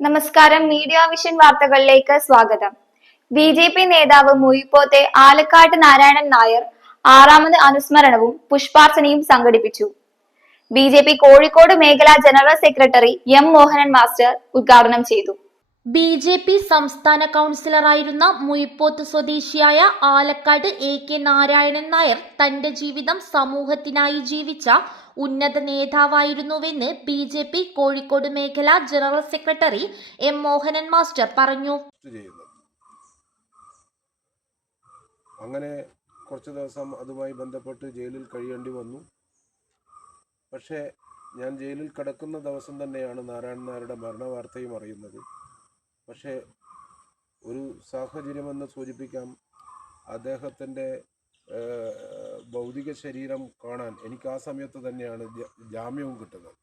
നമസ്കാരം, media vision വാർത്തകളിലേക്ക് സ്വാഗതം. ബി.ജെ.പി. നേതാവ് മുയിപ്പോത്തെ ആലക്കാട്ട് നാരായണൻ നായർ ആറാമത് അനുസ്മരണവും പുഷ്പാർച്ചനയും സംഘടിപ്പിച്ചു. ബി.ജെ.പി. കോഴിക്കോട് മേഖലാ general secretary M Mohanan master ഉദ്ഘാടനം ചെയ്തു. ബി.ജെ.പി. സംസ്ഥാന കൗൺസിലറായിരുന്ന മുയിപ്പോത്ത് സ്വദേശിയായ ആലക്കാട് എ.കെ. നാരായണൻ നായർ തന്റെ ജീവിതം സമൂഹത്തിനായി ജീവിച്ച ഉന്നത നേതാവായിരുന്നുവെന്ന് ബി.ജെ.പി. കോഴിക്കോട് മേഖലാ general secretary M Mohanan master പറഞ്ഞു. അങ്ങനെ കുറച്ച് ദിവസം അതുമായി ബന്ധപ്പെട്ട് ജയിലിൽ കഴിയേണ്ടി വന്നു. പക്ഷേ ഞാൻ ജയിലിൽ കിടക്കുന്ന ദിവസം തന്നെയാണ് നാരായണൻ നായരുടെ മരണവാർത്തയും അറിയുന്നത്. പക്ഷേ ഒരു സാഹചര്യമെന്ന് സൂചിപ്പിക്കാം, അദ്ദേഹത്തിൻ്റെ ഭൗതിക ശരീരം കാണാൻ എനിക്ക് ആ സമയത്ത് തന്നെയാണ് ജാമ്യവും കിട്ടുന്നത്.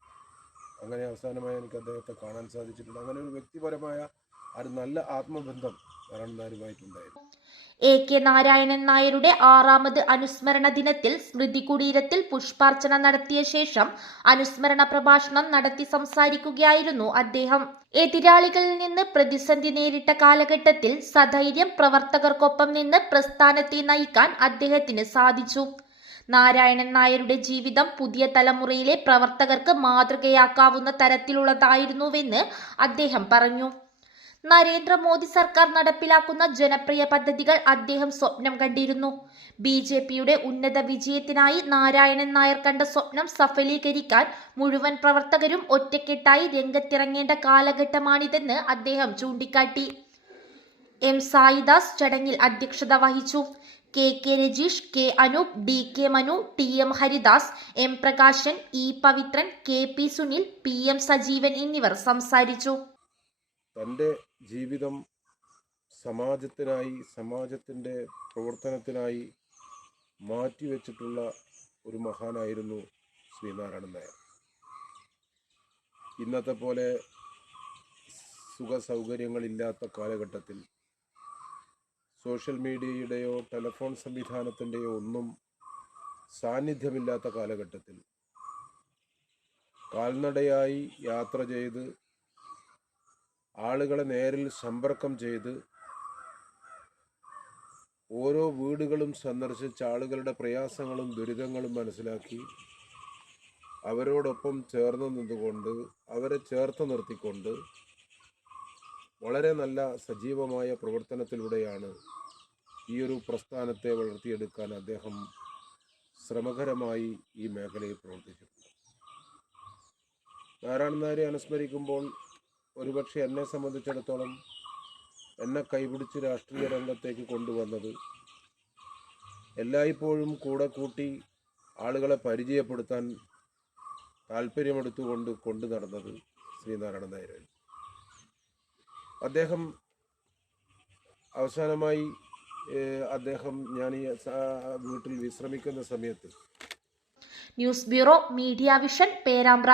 അങ്ങനെ അവസാനമായി എനിക്ക് അദ്ദേഹത്തെ കാണാൻ സാധിച്ചിട്ടുണ്ട്. അങ്ങനെ ഒരു വ്യക്തിപരമായ ഒരു നല്ല ആത്മബന്ധം നാരായണൻ നായരുമായിട്ടുണ്ടായിരുന്നു. എ.കെ. നാരായണൻ നായരുടെ ആറാമത് അനുസ്മരണ ദിനത്തിൽ സ്മൃതി കുടീരത്തിൽ പുഷ്പാർച്ചന നടത്തിയ ശേഷം അനുസ്മരണ പ്രഭാഷണം നടത്തി സംസാരിക്കുകയായിരുന്നു അദ്ദേഹം. എതിരാളികളിൽ നിന്ന് പ്രതിസന്ധി നേരിട്ട കാലഘട്ടത്തിൽ സധൈര്യം പ്രവർത്തകർക്കൊപ്പം നിന്ന് പ്രസ്ഥാനത്തെ നയിക്കാൻ അദ്ദേഹത്തിന് സാധിച്ചു. നാരായണൻ നായരുടെ ജീവിതം പുതിയ തലമുറയിലെ പ്രവർത്തകർക്ക് മാതൃകയാക്കാവുന്ന തരത്തിലുള്ളതായിരുന്നുവെന്ന് അദ്ദേഹം പറഞ്ഞു. നരേന്ദ്രമോദി സർക്കാർ നടപ്പിലാക്കുന്ന ജനപ്രിയ പദ്ധതികൾ അദ്ദേഹം സ്വപ്നം കണ്ടിരുന്നു. ബി.ജെ.പിയുടെ ഉന്നത വിജയത്തിനായി നാരായണൻ നായർ കണ്ട സ്വപ്നം സഫലീകരിക്കാൻ മുഴുവൻ പ്രവർത്തകരും ഒറ്റക്കെട്ടായി രംഗത്തിറങ്ങേണ്ട കാലഘട്ടമാണിതെന്ന് അദ്ദേഹം ചൂണ്ടിക്കാട്ടി. എം സായിദാസ് ചടങ്ങിൽ അധ്യക്ഷത വഹിച്ചു. K Rajeesh, K Anoop, D Manu, T Haridas, M Prakashan, Pavithran, P Sunil, M Sajeevan എന്നിവർ സംസാരിച്ചു. തൻ്റെ ജീവിതം സമാജത്തിനായി, സമാജത്തിൻ്റെ പ്രവർത്തനത്തിനായി മാറ്റിവെച്ചിട്ടുള്ള ഒരു മഹാനായിരുന്നു ശ്രീനാരായണൻ നായർ. ഇന്നത്തെ പോലെ സുഖ സൗകര്യങ്ങളില്ലാത്ത കാലഘട്ടത്തിൽ സോഷ്യൽ മീഡിയയുടെയോ ടെലിഫോൺ സംവിധാനത്തിൻ്റെയോ ഒന്നും സാന്നിധ്യമില്ലാത്ത കാലഘട്ടത്തിൽ കാൽനടയായി യാത്ര ചെയ്ത് ആളുകളെ നേരിൽ സമ്പർക്കം ചെയ്ത് ഓരോ വീടുകളും സന്ദർശിച്ച് ആളുകളുടെ പ്രയാസങ്ങളും ദുരിതങ്ങളും മനസ്സിലാക്കി അവരോടൊപ്പം ചേർന്ന് നിന്നുകൊണ്ട്, അവരെ ചേർത്ത് നിർത്തിക്കൊണ്ട് വളരെ നല്ല സജീവമായ പ്രവർത്തനത്തിലൂടെയാണ് ഈ ഒരു പ്രസ്ഥാനത്തെ വളർത്തിയെടുക്കാൻ അദ്ദേഹം ശ്രമകരമായി ഈ മേഖലയിൽ പ്രവർത്തിച്ചിട്ടുണ്ട്. നാരായണൻ നായരെ അനുസ്മരിക്കുമ്പോൾ ഒരുപക്ഷെ എന്നെ സംബന്ധിച്ചിടത്തോളം എന്നെ കൈപിടിച്ച് രാഷ്ട്രീയ രംഗത്തേക്ക് കൊണ്ടുവന്നത്, എല്ലായ്പ്പോഴും കൂടെ കൂട്ടി ആളുകളെ പരിചയപ്പെടുത്താൻ താല്പര്യമെടുത്തുകൊണ്ട് കൊണ്ടു നടന്നത് ശ്രീനാരായണൻ നായരാണ്. അദ്ദേഹം അവസാനമായി ഞാൻ ഈ വീട്ടിൽ വിശ്രമിക്കുന്ന സമയത്ത്. News bureau, media vision, Perambra.